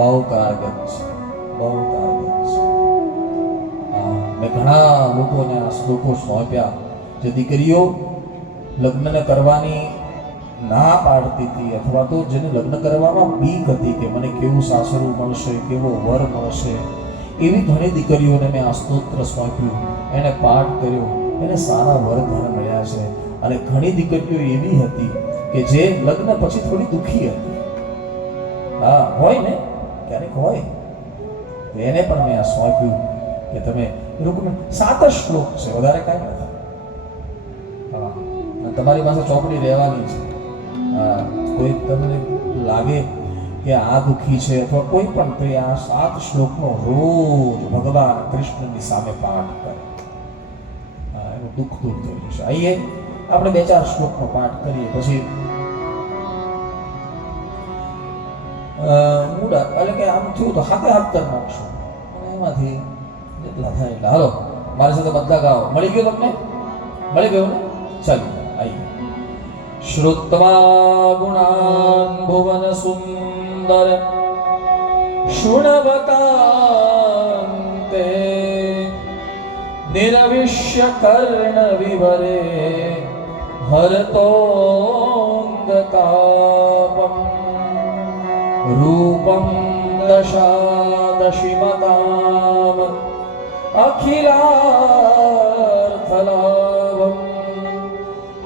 બહુ કારગત છે બહુ કારગર છે મેં ઘણા લોકોને આ શ્લોકો સોંપ્યા જે દીકરીઓ લગ્નને કરવાની ના પાડતી હતી અથવા તો જેને લગ્ન કરવામાં બીક હતી કે મને કેવું સાસરું મળશે, કેવો વર મળશે, એવી ઘણી દીકરીઓને મેં આ સ્તોત્ર સોંપ્યું. એને પાઠ કર્યો, એને સારા વર ઘર મળ્યા છે. અને ઘણી દીકરીઓ એવી હતી કે જે લગ્ન પછી થોડી દુઃખી હતી. હા, હોય ને? ક્યારેક હોય, તો એને પણ મેં આ સોંપ્યું કે તમે રૂકને સાત શ્લોક છે, વધારે કાંઈ નથી. તમારી પાસે ચોપડી રહેવાની છે. હા, કોઈ તમને લાગે કે આ દુઃખી છે અથવા કોઈ પણ, તો આ સાત શ્લોકનો રોજ ભગવાન કૃષ્ણની સામે પાઠ કરે. એનું દુઃખ દૂર થઈ જશે. આઈએ આપણે બે ચાર શ્લોકનો પાઠ કરીએ, પછી મૂડા એટલે કે આમ થયું તો હાથે હાથ અને એમાંથી જેટલા થાય એટલા. હાલો, મારી સાથે બધા ગાઓ. મળી ગયો તમને? મળી ગયો ને? ચાલો આવી શ્રુત્વા ગુણાન ભુવન સુંદર. શૃણવતાંતે નિરવિશ્ય કર્ણ વિવરે હરતોંગતાપમ रूपं दशादशिमताम् अखिलार्थलाभं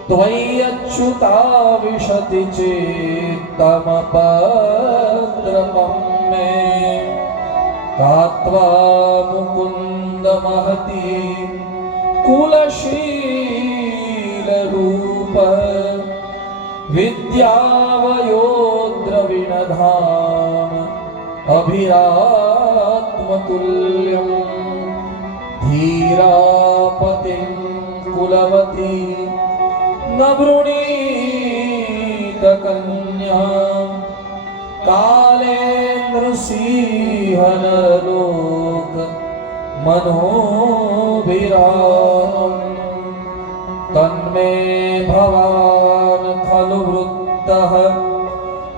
त्वय्यच्युताविशति चेत्तमपद्रपं मे का मुकुन्दमहति मुकुन्दमहती कुलशीलरूप विद्यावयो ધામ અભિરાત્મતુલ્યમ ધીરાપતિ કુલવતી નવૃણીત કન્યા કાલેન્દ્ર સિંહન લોક મનોભિરામ તન્મે ભવાન ખલુ વૃત્તઃ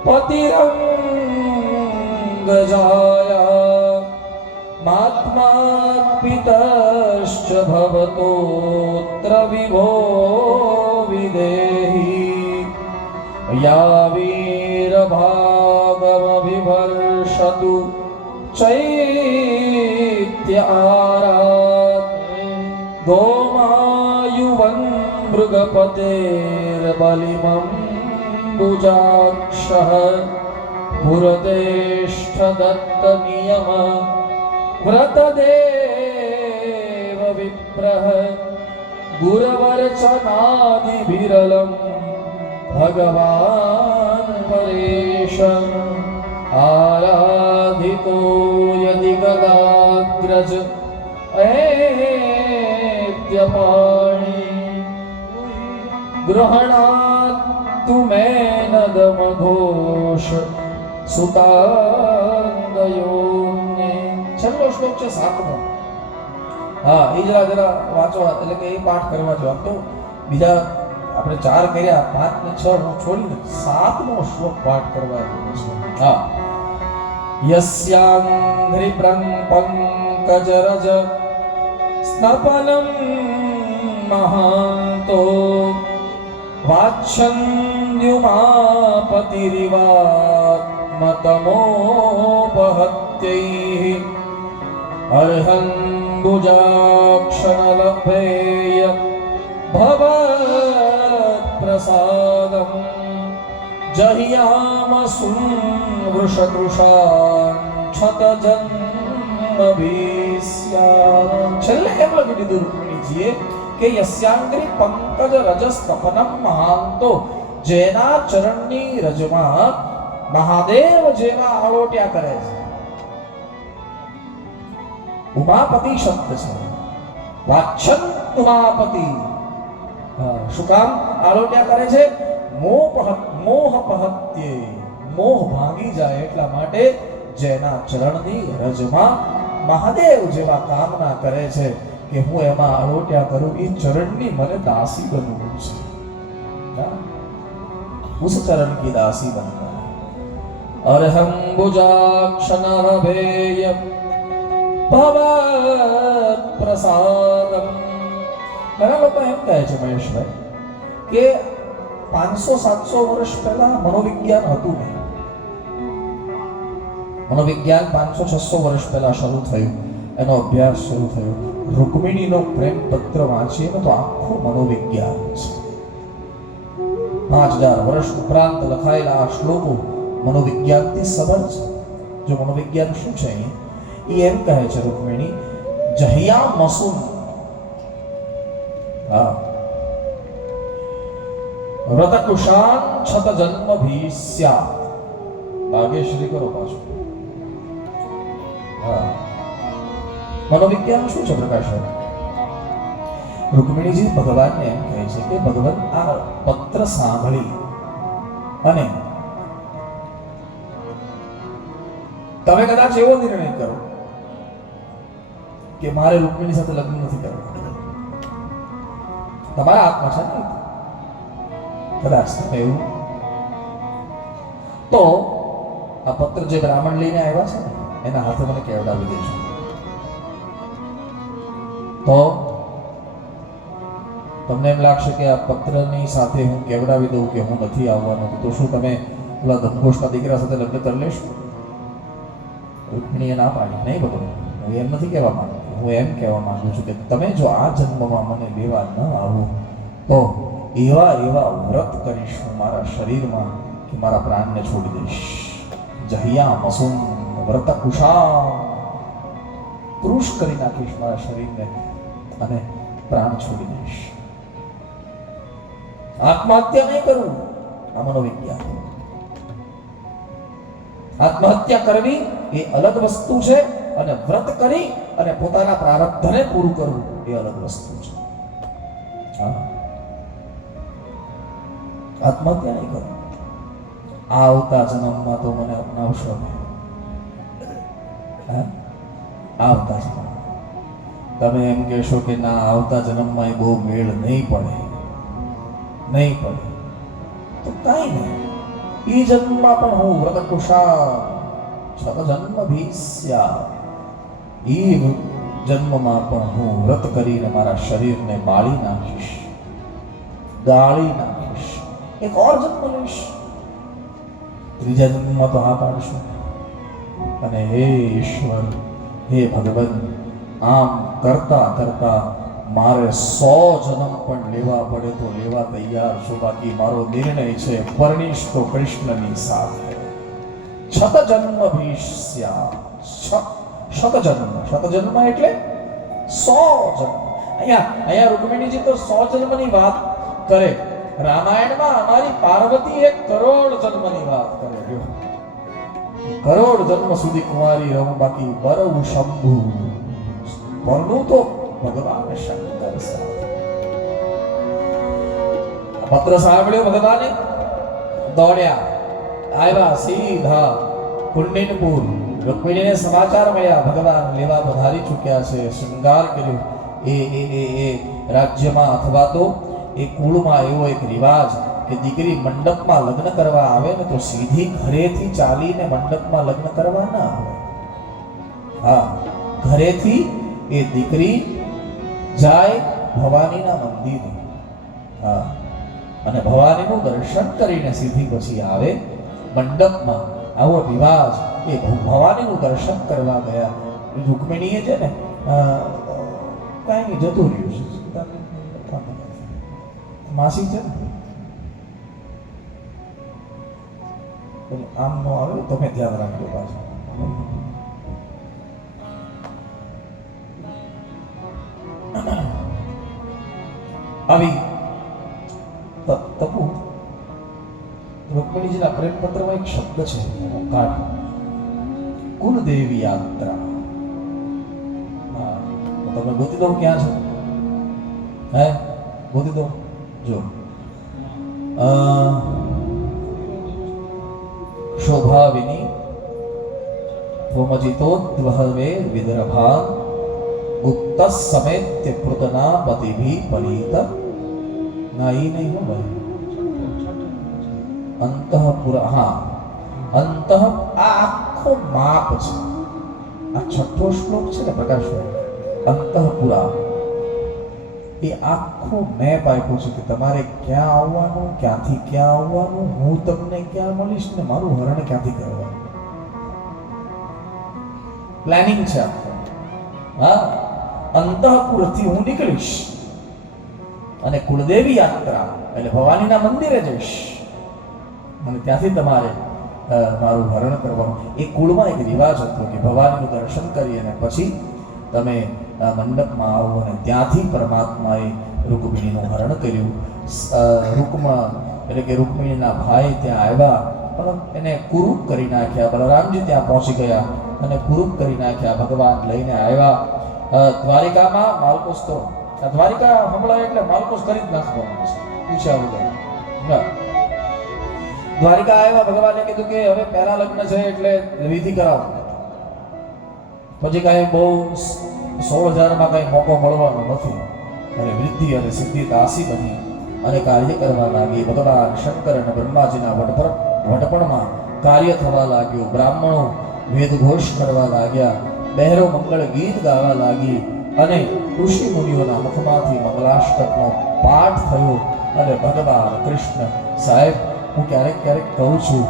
पतिरङ्गजाया मात्मात्पितश्च भवतोऽत्र विभो विदेहि। या वीरभागमभिवर्षतु चैत्य आरात् गोमायुवन् मृगपतेर्बलिमं भुजाक्षः पुरतेष्ठदत्तनियम व्रतदेव विप्रः गुरवर्चनादिभिरलं भगवान् परेशम् आराधितो यदि गदाग्रज एत्यपाणि गृहणात् મધોષ સુતાંગયોને છેલ્લો શ્લોક છે સાતમો હા એ જરા જરા વાંચો એટલે કે એ પાઠ કરવા જો તો બીજા આપણે ચાર કર્યા પાંચ ને છ છોડીને સાતમો શ્લોક પાઠ કરવા છે હા યસ્યાંઘ્રિપ્રં પંકજરજ સ્નપનમ મહાંતો वाच्छन्द्युमापतिरिवात्मतमोपहत्यैः अर्हन् भुजाक्षणलभेय भवत्प्रसादम् જહિયામસુવૃષકૃષાન છતજન્મભીસ્યા છેલ્લે એમ લખી દીધું રૂકમિણીજીએ કે યસ્યાંગ્રી પંકજ રજસ મહાંતો જેના ચરણની રજમાં મહાદેવ જેવા આળોટ્યા કરે છે ઉમાપતિ શબ્દ છે વાચ્છન ઉમાપતિ શું કામ આળોટ્યા કરે છે મોહ મોહ પહત્યે મોહ ભાંગી જાય એટલા માટે જેના ચરણની રજમાં મહાદેવ જેવા કામના કરે છે કે હું એમાં આરોટ્યા કરું, એ ચરણની મને દાસી બનવું છે? ઉસ ચરણ કી દાસી બનના અર્હં ભુજાક્ષનરભેય ભવ પ્રસાદમ. ઘણા લોકો એમ કહે છે, મહેશભાઈ, કે પાંચસો, સાતસો વર્ષ પહેલા મનોવિજ્ઞાન હતું નહીં. મનોવિજ્ઞાન પાંચસો, છસો વર્ષ પહેલા શરૂ થયું. એનો અભ્યાસ શરૂ થયો. રૂકમિણીનો પ્રેમ પત્ર વાંચીએ ને તો આખો મનોવિજ્ઞાન છે. પાંચ હજાર વર્ષ ઉપરાંત લખાયેલા આ શ્લોકો મનોવિજ્ઞાનથી સબર છે. જો મનોવિજ્ઞાન શું છે એ એમ કહે છે રૂકમિણી, જહિયા મસુમ હા. વ્રતકુશાન છત જન્મ ભીસ્યા ભાગ્યશ્રી કરો પાછું. હા. મનોવિજ્ઞાન શું છે પ્રકાશ રૂકમિણીજી ભગવાનને એમ કહે છે કે ભગવાન આ પત્ર સાંભળી અને તમે કદાચ એવો નિર્ણય કરો કે મારે રૂકમિણી સાથે લગ્ન નથી કરવું. તમારા હાથમાં છે ને કદાચ તમે એવું. તો આ પત્ર જે બ્રાહ્મણ લઈને આવ્યા છે એના હાથે મને કેવડાવી દેજો. તો તમને એમ લાગશે કે આ પત્રની સાથે હું કેવડાવી દઉં કે હું નથી આવવાનો? તો શું તમે પેલા ધમઘોષના દીકરા સાથે લગ્ન કરી લેશો? રૂક્મિણીએ ના પાડી. નહીં ભગવાન. હું એમ નથી કહેવા માંગુ હું એમ કહેવા માંગુ છું કે તમે જો આ જન્મમાં મને લેવા ન આવો, તો એવા એવા વ્રત કરીશ હું મારા શરીરમાં કે મારા પ્રાણને છોડી દઈશ. જહિયા મસુમ વ્રત કુશા કૃષ કરી નાખીશ મારા શરીરને. અને પ્રાણ છોડી દઈશ. આત્મહત્યા નહીં કરવું આ મનોવિજ્ઞાન. આત્મહત્યા કરવી એ અલગ વસ્તુ છે અને વ્રત કરી અને પોતાના પ્રારબ્ધને પૂરું કરવું એ અલગ વસ્તુ છે. આત્મહત્યા નહીં કરું. આવતા જન્મમાં તો મને અપનાવશો આવતા જન્મ તમે એમ કહેશો કે ના, આવતા જન્મમાં એ બહુ મેળ નહીં પડે. નહીં પડે. તો કાંઈ નહીં. એ જન્મમાં પણ હું વ્રત કુશા છત જન્મ ભીસ્યા એ જન્મમાં પણ હું વ્રત કરીને મારા શરીરને બાળી નાખીશ. ગાળી નાખીશ. એક ઓર જન્મ લઈશ. ત્રીજા જન્મમાં તો હા પાડશું. અને હે ઈશ્વર, હે ભગવાન આમ કરતા કરતા મારે સો જન્મ પણ લેવા પડે તો લેવા તૈયાર છું. બાકી મારો નિર્ણય છે, પરણીશ તો કૃષ્ણની સાથે. છત જન્મ ભીષ્યા શત જન્મ શત જન્મ એટલે સો જન્મ. અહીંયા અહીંયા રૂકમિણીજી તો સો જન્મની વાત કરે. રામાયણમાં અમારી પાર્વતી એક કરોડ જન્મની વાત કરે. કરોડ જન્મ સુધી કુંવારી રહું, બાકી બરવ શંભુ. પરનું તો ભગવાન શંકર પત્ર સાંભળ્યો ભગવાને દોડ્યા આવ્યા સીધા કુંડિનપુર રૂકમિણીને સમાચાર મળ્યા ભગવાન લેવા પધારી ચૂક્યા છે શૃંગાર કર્યો એ એ એ એ રાજ્યમાં અથવા તો એ કુળમાં એવો એક રિવાજ કે દીકરી મંડપમાં લગ્ન કરવા આવે ને તો સીધી ઘરેથી ચાલીને મંડપમાં લગ્ન કરવા ના આવે હા ઘરેથી એ દીકરી જાય ભવાનીના મંદિરે. હા. અને ભવાનીનું દર્શન કરીને સીધી પછી આવે મંડપમાં. આવો રિવાજ. એ ભવાનીનું દર્શન કરવા ગયા. રૂકમિણીએ છે ને કાંઈ નહીં, જતું રહ્યું છે. માસી છે આમ નો આવે તમે ધ્યાન રાખજો પાછું. આવી ત- તપુ રૂકમિણીજીના પ્રેમ પત્રમાં એક શબ્દ છે કાઢ કુલદેવી યાત્રા હા તો તમે ગોતી દો ક્યાં છે હે ગોતી દો જો અ, શોભાવિની ત્વમજિતોદ્વહવે વિદર્ભા ગુપ્ત સમેત્ય કૃતના પતિભી પરીત ના ઈ નહીં હો ભાઈ અંતઃપુર હા અંતઃ આ આખો માપ છે આ છઠ્ઠો શ્લોક છે ને પ્રકાશ અંતઃપુરા એ આખો મેપ આપ્યો છે કે તમારે ક્યાં આવવાનું ક્યાંથી ક્યાં આવવાનું હું તમને ક્યાં મળીશ ને મારું હરણ ક્યાંથી કરવાનું પ્લાનિંગ છે આખું હા અંતઃપુરથી હું નીકળીશ અને કુળદેવી યાત્રા એટલે ભવાનીના મંદિરે જઈશ. અને ત્યાંથી તમારે મારું હરણ કરવાનું. એ કુળમાં એક રિવાજ હતો કે ભવાનીનું દર્શન કરી અને પછી તમે મંડપમાં આવો અને ત્યાંથી પરમાત્માએ રૂકમિણીનું હરણ કર્યું. રૂકમાં, એટલે કે રૂકમિણીના ભાઈ ત્યાં આવ્યા, પણ એને કુરૂપ કરી નાખ્યા. બલરામજી ત્યાં પહોંચી ગયા અને કુરૂપ કરી નાખ્યા. ભગવાન લઈને આવ્યા. દ્વારિકામાં માલકોસ તો દ્વારિકા હમણાં એટલે માલકોસ કરી નાખવાનું છે. પૂછ્યા વગર. દ્વારિકા આવ્યા, ભગવાને કીધું કે હવે પહેલા લગ્ન છે એટલે વિધિ કરાવો. પછી કાંઈ બહુ સોળ હજારમાં કાંઈ મોકો મળવાનો નથી. અને વૃદ્ધિ અને સિદ્ધિ દાસી બની. અને કાર્ય કરવા લાગી ભગવાન શંકર અને બ્રહ્માજીના વટપણમાં કાર્ય થવા લાગ્યું. બ્રાહ્મણો વેદઘોષ કરવા લાગ્યા. બહેરો મંગળ ગીત ગાવા લાગી અને ઋષિ મુનિઓના મુખમાંથી મંગલાષ્ટકનો પાઠ થયો અને ભગવાન કૃષ્ણ, સાહેબ, હું ક્યારેક ક્યારેક કહું છું,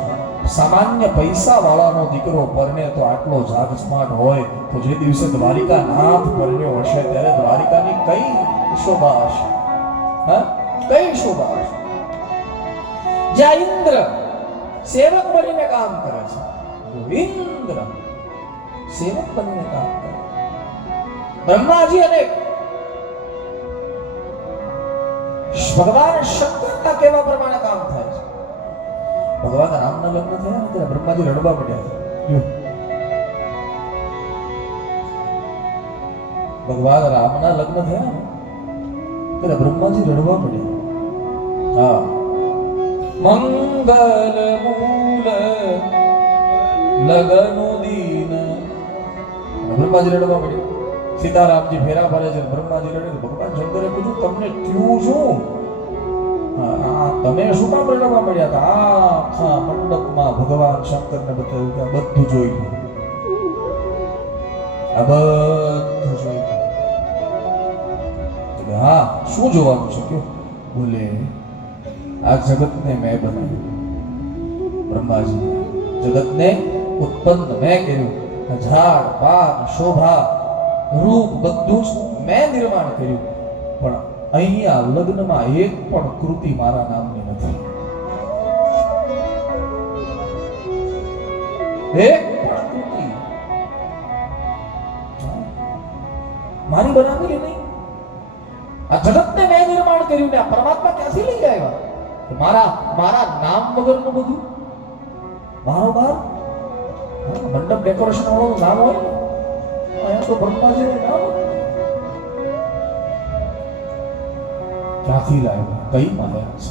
સામાન્ય પૈસા વાળાનો દીકરો પરણે તો આટલો જાગસ્માટ હોય તો જે દિવસે દ્વારિકા નાથ પરણ્યો હશે ત્યારે દ્વારિકાની કઈ શોભા હશે? હા? કઈ શોભા હશે? જ્યાં ઇન્દ્ર સેવક બનીને કામ કરે છે ઇન્દ્ર સેવક બનીને કામ કરે. બ્રહ્માજી અને ભગવાન શંકરના કહેવા પ્રમાણે કામ થાય છે. ભગવાન રામના લગ્ન થયા ને ત્યારે બ્રહ્માજી રડવા પડ્યા. ભગવાન રામના લગ્ન થયા ને ત્યારે બ્રહ્માજી રડવા પડ્યા હા. મંગલ મૂલ લગ્ન દીન બ્રહ્માજી રડવા પડ્યા. સીતારામજી ફેરા ફરે છે, બ્રહ્માજી રડે. ભગવાન શંકરે પૂછ્યું તમને થયું શું? તમે શું કામ રડવા પડ્યા હતા? આખા મંડપમાં ભગવાન શંકરને બતાવ્યું કે બધું જોઈ આ બધું જોઈ એટલે હા, શું જોવાનું છે કયો? બોલે, આ જગતને મેં બનાવ્યું. બ્રહ્માજી, જગતને ઉત્પન્ન મેં કર્યું. ઝાડ બાગ શોભા, રૂપ બધું જ મેં નિર્માણ કર્યું. પણ અહીંયા લગ્નમાં એક પણ કૃતિ મારા નામની નથી. એક પણ કૃતિ? મારી બનાવેલી નહીં. આ જગતને મેં નિર્માણ કર્યું ને આ પરમાત્મા ક્યાંથી લઈ આવ્યા? મારા મારા નામ વગરનું બધું? બારોબાર મંડપ ડેકોરેશન વાળું નામ હોય, અહીંયા તો બ્રહ્માજીનું નામ ક્યાંથી લાવ્યો કઈ છે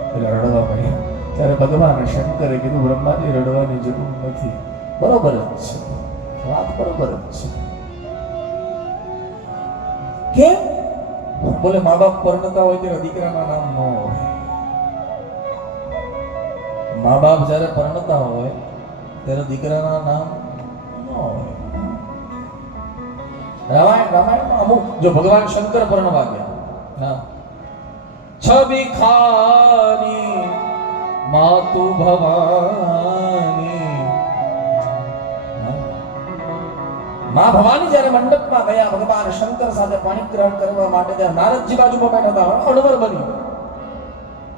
એટલે રડવા પડ્યા ત્યારે ભગવાન શંકરે કીધું, બ્રહ્માજી, રડવાની જરૂર નથી. બરોબર જ છે. વાત બરોબર જ છે. કે બોલે મા બાપ પરણતા હોય ત્યારે દીકરાના નામ ન હોય. મા બાપ જ્યારે પરણતા હોય ત્યારે દીકરાના નામ ન રામાયણ, રામાયણમાં અમુક, જો ભગવાન શંકર પરણવા ગયા હા છબી ખાની માતુ ભવાની. મા ભવાની જ્યારે મંડપમાં ગયા, ભગવાન શંકર સાથે પાણી ગ્રહણ કરવા માટે ત્યાં નારદજી બાજુમાં બેઠા હતા અણવર બની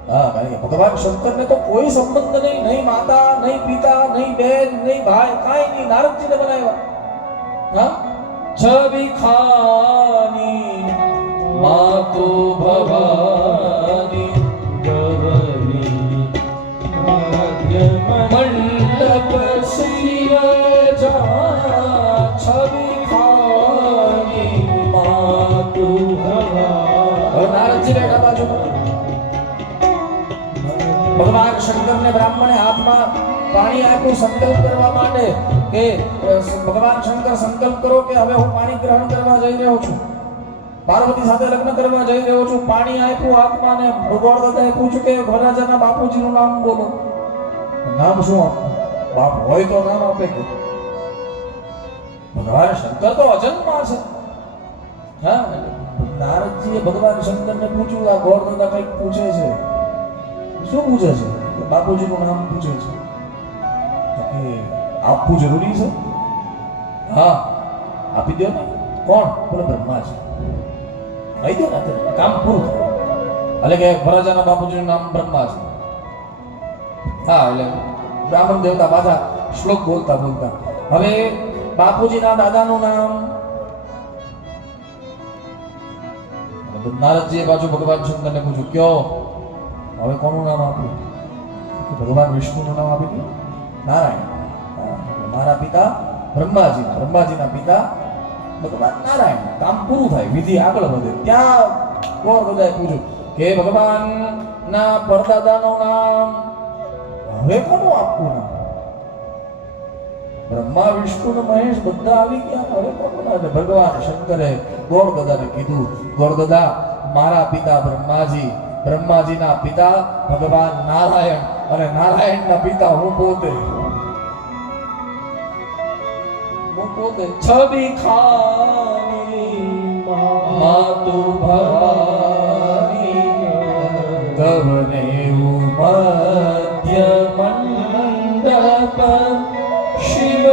હા, કારણ કે ભગવાન શંકરને તો કોઈ સંબંધ નહીં નહીં માતા, નહીં પિતા, નહીં બેન, નહીં ભાઈ, કાંઈ નહીં, નારદજીને બનાવ્યા. હા? છબી ખાની માતો ભવાની મંડપ શિવ છબી ભગવાન શંકરને બ્રાહ્મણે હાથમાં પાણી આપ્યું સંકલ્પ કરવા માટે કે ભગવાન શંકર સંકલ્પ કરો કે હવે હું પાણી ગ્રહણ કરવા જઈ રહ્યો છું. પાર્વતી સાથે લગ્ન કરવા જઈ રહ્યો છું. પાણી આપ્યું હાથમાં ને ભગવાન દાદાએ પૂછ્યું કે, વરરાજાના બાપુજીનું નામ બોલો. નામ શું આપવું બાપ હોય તો નામ આપે કે? ભગવાન શંકર તો અજન્મા છે. હા નારદજીએ ભગવાન શંકરને પૂછ્યું, આ ગોળ દાદા કંઈક પૂછે છે. શું પૂછે છે? બાપુજીનું નામ પૂછે છે. કે, આપવું જરૂરી છે? હા. આપી દો ને. કોણ? બોલે છે કહી દો ને કામ પૂરું થાય. એટલે કે વરરાજાના બાપુજીનું નામ બ્રહ્મા છે હા, એટલે બ્રાહ્મણ દેવતા પાછા શ્લોક બોલતા બોલતા. હવે બાપુજીના દાદાનું નામ? નારદજીએ પાછું ભગવાન શંકરને પૂછ્યું, કયો? હવે કોનું નામ આપ્યું કે ભગવાન વિષ્ણુનું નામ આપી દઉં નારાયણ. મારા પિતા બ્રહ્માજી, બ્રહ્માજીના પિતા ભગવાન નારાયણ. કામ પૂરું થાય, વિધિ આગળ વધે. ત્યાં કોણ બધાએ પૂછ્યું કે ભગવાન, ના પરદાદાનું નામ હવે કોનું આપવું નામ? બ્રહ્મા, વિષ્ણુ ને મહેશ બધા આવી ગયા, હવે નામ? એટલે ભગવાન શંકરે ગોળ દાદાને કીધું ગોળ દાદા, મારા પિતા બ્રહ્માજી બ્રહ્માજીના પિતા ભગવાન નારાયણ અને નારાયણના પિતા હું પોતે. હું પોતે છબી ખાની માતુ ભવાની તવને મધ્ય મંડપ શિવ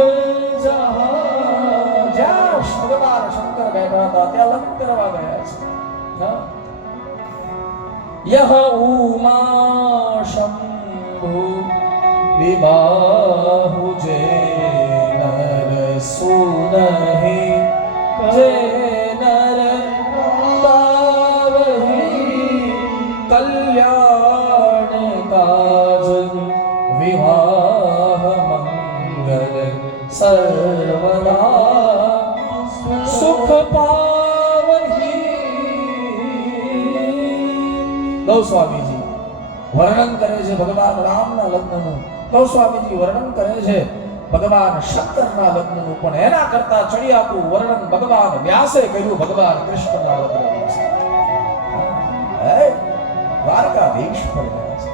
જ્યાં ભગવાન શંકર બેઠા હતા, ત્યાં લગ્ન કરવા ગયા यह उमा शंभु विबाहु जे नर सुनहि जे नर पावहि कल्याण काज विवाह मंगल सर्वदा પાવહી ગૌસ્વામીજી વર્ણન કરે છે ભગવાન રામના લગ્નનું. ગૌસ્વામીજી વર્ણન કરે છે ભગવાન શંકરના લગ્નનું. પણ એના કરતા ચડિયાતું વર્ણન ભગવાન વ્યાસે કર્યું ભગવાન કૃષ્ણના લગ્ન હે, દ્વારકાધીશ ગયા છે.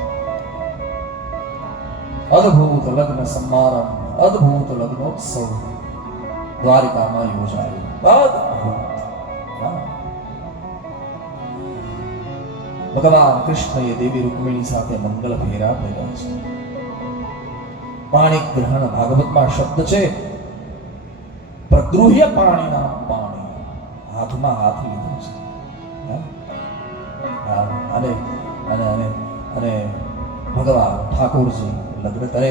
અદ્ભુત લગ્ન સમારંભ અદ્ભુત લગ્નોત્સવ દ્વારિકામાં યોજાયો. અદ્ભુત ભગવાન કૃષ્ણએ દેવી રૂકમિણી સાથે મંગલ ફેરા કર્યા છે. પાણી ગ્રહણ ભાગવતમાં શબ્દ છે પ્રગૃહ્ય પાણીના પાણી હાથમાં હાથ લીધો છે. અને અને અને અને ભગવાન ઠાકોરજી લગ્ન કરે.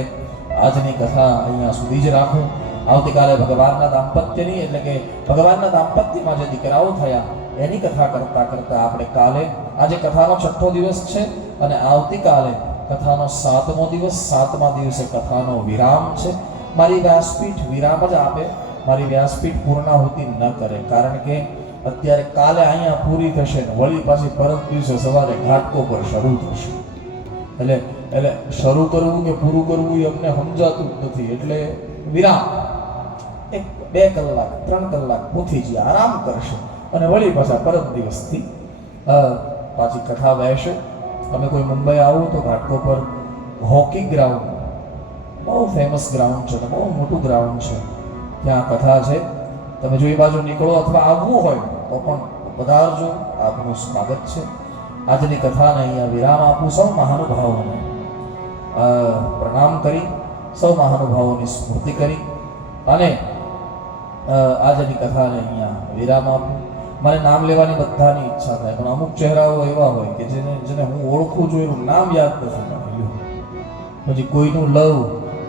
આજની કથા અહીંયા સુધી જ રાખો. આવતીકાલે ભગવાનના દાંપત્યની, એટલે કે ભગવાનના દાંપત્યમાં જે દીકરાઓ થયા, એની કથા કરતા કરતા આપણે કાલે આજે કથાનો છઠ્ઠો દિવસ છે અને આવતીકાલે કથાનો સાતમો દિવસ, સાતમા દિવસે કથાનો વિરામ છે. મારી વ્યાસપીઠ વિરામ જ આપે, મારી વ્યાસપીઠ પૂર્ણાહુતિ ન કરે, કારણ કે અત્યારે કાલે અહીંયા પૂરી થશે ને વળી પાછી પરત દિવસે સવારે ઘાટકો પર શરૂ થશે. એટલે એટલે શરૂ કરવું કે પૂરું કરવું એ અમને સમજાતું જ નથી, એટલે વિરામ. એક, બે કલાક, ત્રણ કલાક પૂથી જઈએ આરામ કરશે અને વળી પાછા પરત દિવસથી પાછી કથા વહેશે. તમે કોઈ મુંબઈ આવો તો ઘાટકો પર હોકી ગ્રાઉન્ડ બહુ ફેમસ ગ્રાઉન્ડ છે, બહુ મોટું ગ્રાઉન્ડ છે. ત્યાં કથા છે. તમે જો એ બાજુ નીકળો અથવા આવવું હોય, તો પણ પધારજો. આપનું સ્વાગત છે. આજની કથાને અહીંયા વિરામ આપું સૌ મહાનુભાવોને. પ્રણામ કરી, સૌ મહાનુભાવોની સ્મૃતિ કરી. અને આજની કથાને અહીંયા વિરામ આપું. મને નામ લેવાની બધાની ઈચ્છા થાય, પણ અમુક ચહેરાઓ એવા હોય કે જેને જેને હું ઓળખું છું, એનું નામ યાદ નથી પછી કોઈનું લવ,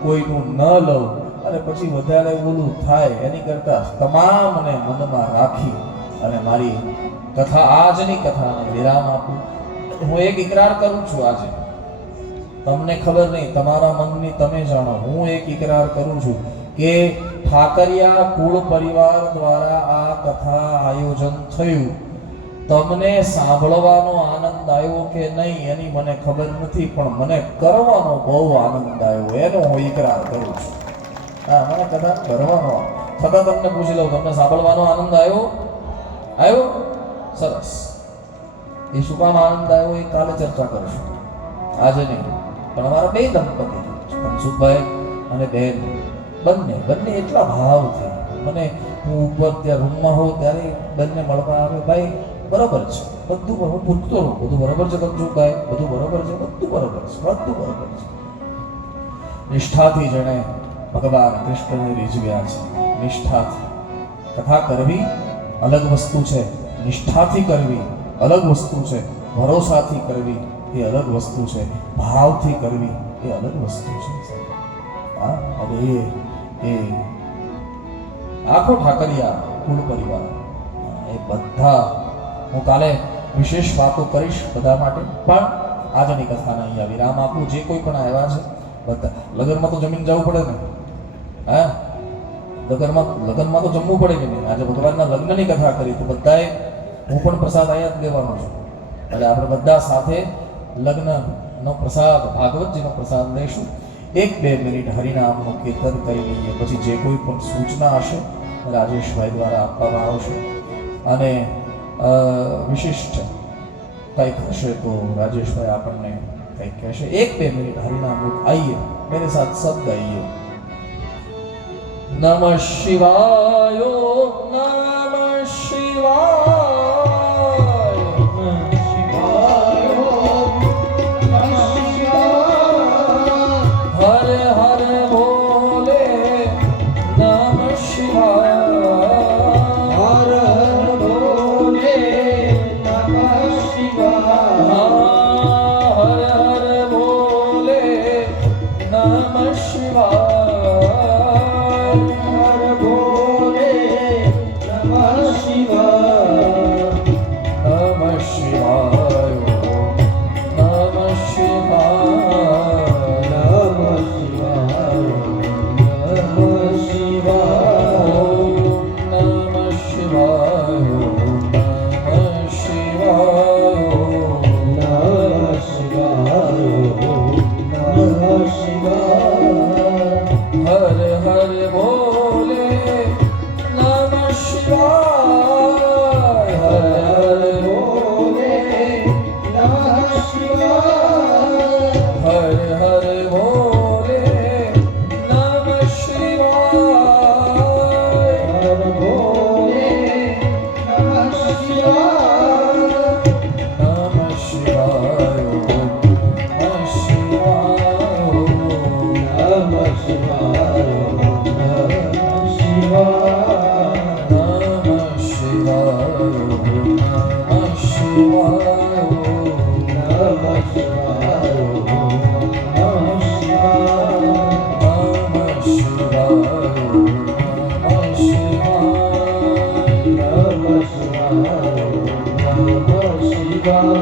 કોઈનું ન લવ, અને પછી વધારે ઓલું થાય, એની કરતા તમામને મનમાં રાખી અને મારી કથા, આજની કથાને વિરામ આપું. હું એક ઇકરાર કરું છું આજે. તમને ખબર નહીં, તમારા મનની તમે જાણો, હું એક ઇકરાર કરું છું કે ઠાકરિયા કુળ પરિવાર દ્વારા આ કથા આયોજન થયું. તમને સાંભળવાનો આનંદ આવ્યો કે નહીં એની મને ખબર નથી, પણ મને કરવાનો બહુ આનંદ આવ્યો. એનો હું ઇકરાર કરું છું. હા, મને કદાચ કરવાનો છતાં તમને પૂછી લઉં. તમને સાંભળવાનો આનંદ આવ્યો? આવ્યો? સરસ. એ શું કામ આનંદ આવ્યો? એ કાલે ચર્ચા કરીશું. આજે નહીં, પણ અમારા બે દંપતી ધનસુખભાઈ અને બેન. બંને બંને એટલા ભાવથી. મને હું ઉપર ત્યાં રૂમમાં હોઉં ત્યારે બંને મળવા આવે, ભાઈ, બરાબર છે, બધું હું પૂછતો રહું. બધું બરાબર છે કંજુ ભાઈ બધું બરાબર છે, બધું બરાબર છે, બધું બરાબર છે. નિષ્ઠાથી જેણે ભગવાન કૃષ્ણને રીઝવ્યા છે. નિષ્ઠાથી. કથા કરવી અલગ વસ્તુ છે. નિષ્ઠાથી કરવી અલગ વસ્તુ છે. ભરોસાથી કરવી એ અલગ વસ્તુ છે. ભાવથી કરવી એ અલગ વસ્તુ છે. હા એ એ આખો ઠાકરિયા કુળ પરિવાર. એ બધા, હું કાલે વિશેષ વાતો કરીશ બધા માટે, પણ આજની કથાને અહીંયા વિરામ આપું, જે કોઈ પણ આવ્યા છે, બધા, લગ્નમાં તો જમીન જવું પડે ને. હા? લગ્નમાં લગ્નમાં તો જમવું પડે કે નહીં? આજે ભગવાનના લગ્નની કથા કરી, તો બધાએ હું પણ પ્રસાદ અહીંયા જ લેવાનો છું. એટલે આપણે બધા સાથે લગ્નનો પ્રસાદ, ભાગવતજીનો પ્રસાદ લઈશું. એક બે મિનિટ હરિનામનું કીર્તન કરી લઈએ. પછી જે કોઈ પણ સૂચના હશે રાજેશભાઈ દ્વારા આપવામાં આવશે. અને વિશિષ્ટ કંઈક હશે તો રાજેશભાઈ આપણને કંઈક કહેશે. એક બે મિનિટ હરિનામનું આઈએ. મેરે સાથ શબ્દ આઈએ. નમઃ શિવાય નમઃ શિવાય.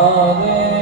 Amen.